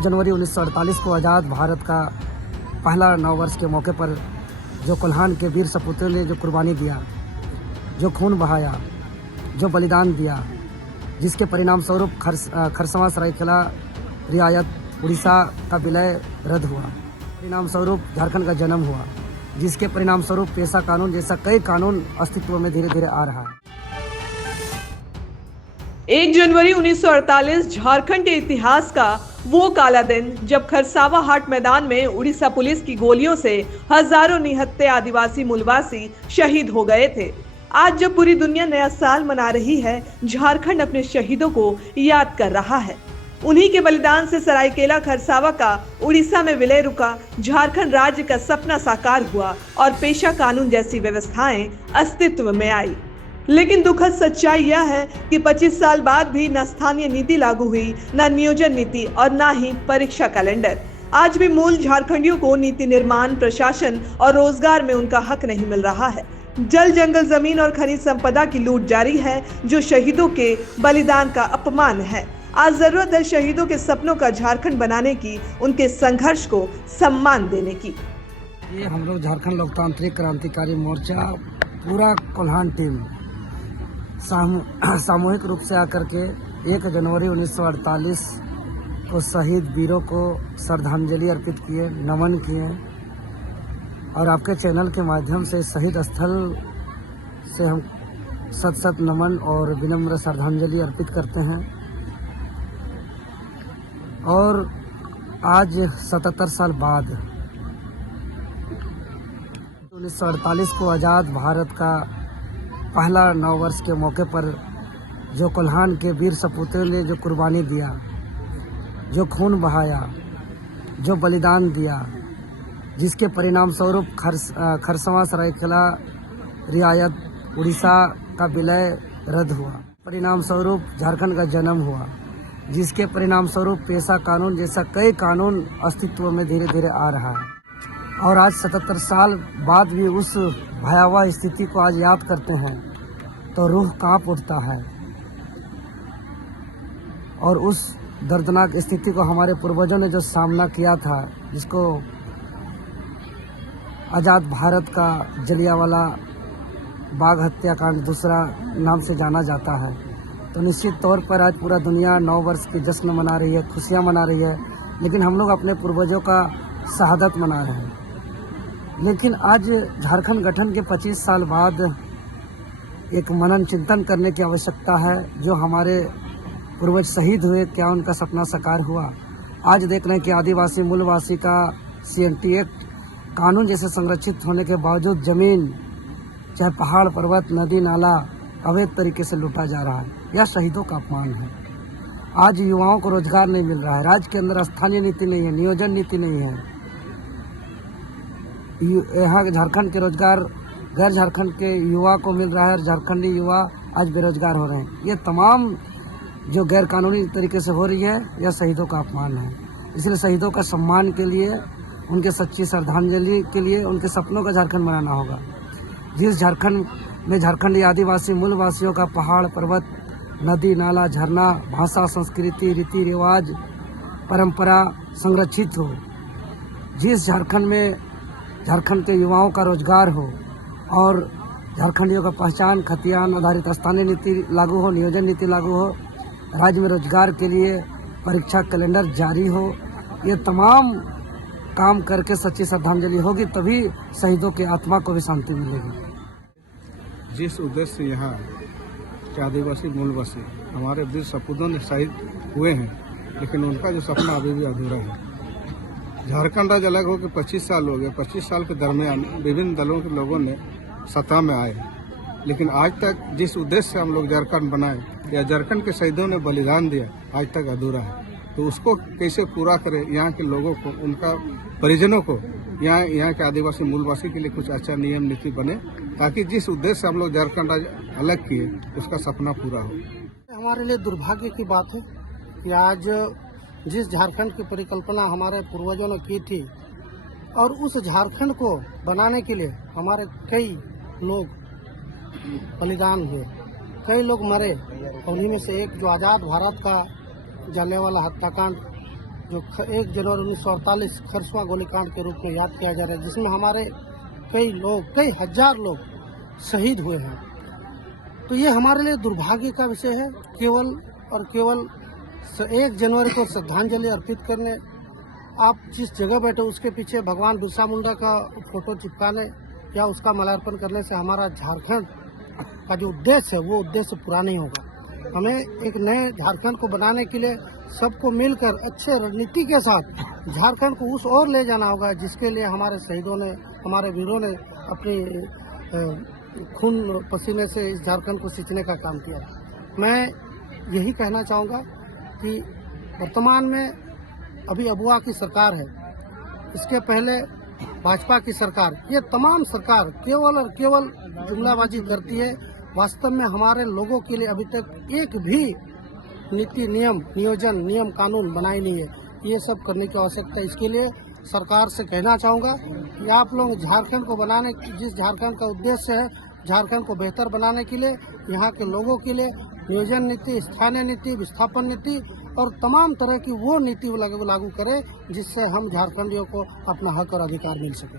जनवरी 1948 को आज़ाद भारत का पहला नववर्ष के मौके पर जो कोल्हान के वीर सपूतों ने जो कुर्बानी दिया, जो खून बहाया, जो बलिदान दिया, जिसके परिणाम स्वरूप खरसवां सरायकेला रियायत उड़ीसा का विलय रद्द हुआ। परिणाम स्वरूप झारखंड का जन्म हुआ, जिसके परिणाम स्वरूप पेशा कानून जैसा कई कानून अस्तित्व में धीरे धीरे आ रहा है। 1 जनवरी 1948 झारखंड के इतिहास का वो काला दिन जब खरसावा हाट मैदान में उड़ीसा पुलिस की गोलियों से हजारों निहत्थे आदिवासी मूलवासी शहीद हो गए थे। आज जब पूरी दुनिया नया साल मना रही है, झारखंड अपने शहीदों को याद कर रहा है। उन्हीं के बलिदान से सरायकेला खरसावा का उड़ीसा में विलय रुका, झारखंड राज्य का सपना साकार हुआ और पेशा कानून जैसी व्यवस्थाएं अस्तित्व में आई। लेकिन दुखद सच्चाई यह है कि 25 साल बाद भी न स्थानीय नीति लागू हुई, न नियोजन नीति और न ही परीक्षा कैलेंडर। आज भी मूल झारखंडियों को नीति निर्माण, प्रशासन और रोजगार में उनका हक नहीं मिल रहा है। जल, जंगल, जमीन और खनिज संपदा की लूट जारी है, जो शहीदों के बलिदान का अपमान है। आज जरूरत है शहीदों के सपनों का झारखंड बनाने की, उनके संघर्ष को सम्मान देने की। ये हम लोग झारखंड लोकतांत्रिक क्रांतिकारी मोर्चा पूरा कोल्हान टीम सामूहिक रूप से आकर के 1 जनवरी 1948 को शहीद वीरों को श्रद्धांजलि अर्पित किए, नमन किए और आपके चैनल के माध्यम से शहीद स्थल से हम सत नमन और विनम्र श्रद्धांजलि अर्पित करते हैं। और आज 77 साल बाद 1948 को आज़ाद भारत का पहला नववर्ष के मौके पर जो कोल्हान के वीर सपूतों ने जो कुर्बानी दिया, जो खून बहाया, जो बलिदान दिया, जिसके परिणाम स्वरूप खरसवां सरायकेला रियायत उड़ीसा का विलय रद्द हुआ। परिणाम स्वरूप झारखंड का जन्म हुआ, जिसके परिणाम स्वरूप पेशा कानून जैसा कई कानून अस्तित्व में धीरे धीरे आ रहा है। और आज 77 साल बाद भी उस भयावह स्थिति को आज याद करते हैं तो रूह कांप उठता है। और उस दर्दनाक स्थिति को हमारे पूर्वजों ने जो सामना किया था, जिसको आज़ाद भारत का जलियांवाला बाग हत्याकांड दूसरा नाम से जाना जाता है, तो निश्चित तौर पर आज पूरा दुनिया 9 वर्ष की जश्न मना रही है, खुशियाँ मना रही है। लेकिन हम लोग अपने पूर्वजों का शहादत मना रहे हैं। लेकिन आज झारखंड गठन के 25 साल बाद एक मनन चिंतन करने की आवश्यकता है। जो हमारे पूर्वज शहीद हुए, क्या उनका सपना साकार हुआ? आज देख रहे हैं कि आदिवासी मूलवासी का CNT एक्ट कानून जैसे संरक्षित होने के बावजूद जमीन, चाहे पहाड़, पर्वत, नदी, नाला अवैध तरीके से लूटा जा रहा है। यह शहीदों का अपमान है। आज युवाओं को रोजगार नहीं मिल रहा है, राज्य के अंदर स्थानीय नीति नहीं है, नियोजन नीति नहीं है। यहाँ झारखंड के रोजगार गैर झारखंड के युवा को मिल रहा है और झारखंडी युवा आज बेरोजगार हो रहे हैं। ये तमाम जो गैर कानूनी तरीके से हो रही है, यह शहीदों का अपमान है। इसलिए शहीदों का सम्मान के लिए, उनके सच्ची श्रद्धांजलि के लिए उनके सपनों का झारखंड बनाना होगा। जिस झारखंड में झारखंडी आदिवासी मूलवासियों का पहाड़, पर्वत, नदी, नाला, झरना, भाषा, संस्कृति, रीति रिवाज, परंपरा संरक्षित हो, जिस झारखंड में झारखंड के युवाओं का रोजगार हो और झारखंडियों का पहचान, खतियान आधारित स्थानीय नीति लागू हो, नियोजन नीति लागू हो, राज्य में रोजगार के लिए परीक्षा कैलेंडर जारी हो, ये तमाम काम करके सच्ची श्रद्धांजलि होगी, तभी शहीदों की आत्मा को भी शांति मिलेगी। जिस उद्देश्य से यहाँ के आदिवासी मूलवासी हमारे वीर सपूतों ने शहीद हुए हैं, लेकिन उनका जो सपना अभी भी अधूरा है। झारखंड राज्य अलग होकर 25 साल हो गए। 25 साल के दरमियान विभिन्न दलों के लोगों ने सत्ता में आए, लेकिन आज तक जिस उद्देश्य से हम लोग झारखंड बनाए या झारखंड के शहीदों ने बलिदान दिया, आज तक अधूरा है। तो उसको कैसे पूरा करें? यहाँ के लोगों को, उनका परिजनों को, यहाँ के आदिवासी मूलवासी के लिए कुछ अच्छा नियम नीति बने, ताकि जिस उद्देश्य से हम लोग झारखंड राज्य अलग किए, उसका सपना पूरा हो। हमारे लिए दुर्भाग्य की बात है कि आज जिस झारखंड की परिकल्पना हमारे पूर्वजों ने की थी और उस झारखंड को बनाने के लिए हमारे कई लोग बलिदान हुए, कई लोग मरे। उन्हीं में से एक जो आज़ाद भारत का जलियांवाला हत्याकांड जो 1 जनवरी 1948 खरसुआ गोलीकांड के रूप में याद किया जा रहा है, जिसमें हमारे कई हजार लोग शहीद हुए हैं। तो ये हमारे लिए दुर्भाग्य का विषय है। केवल 1 जनवरी को श्रद्धांजलि अर्पित करने आप जिस जगह बैठे उसके पीछे भगवान बिरसा मुंडा का फोटो चिपकाने या उसका माल्यार्पण करने से हमारा झारखंड का जो उद्देश्य है वो उद्देश्य पूरा नहीं होगा। हमें एक नए झारखंड को बनाने के लिए सबको मिलकर अच्छे रणनीति के साथ झारखंड को उस ओर ले जाना होगा जिसके लिए हमारे शहीदों ने, हमारे वीरों ने अपनी खून पसीने से इस झारखंड को सींचने का काम किया। मैं यही कहना चाहूँगा कि वर्तमान में अभी अबुआ की सरकार है, इसके पहले भाजपा की सरकार, ये तमाम सरकार केवल और केवल जुमलाबाजी करती है। वास्तव में हमारे लोगों के लिए अभी तक एक भी नीति, नियम कानून बनाई नहीं है। ये सब करने की आवश्यकता है। इसके लिए सरकार से कहना चाहूँगा कि आप लोग झारखंड को बनाने, जिस झारखंड का उद्देश्य है झारखंड को बेहतर बनाने के लिए, यहाँ के लोगों के लिए नियोजन नीति, स्थानीय नीति, विस्थापन नीति और तमाम तरह की वो नीति लागू करें जिससे हम झारखंडियों को अपना हक और अधिकार मिल सके।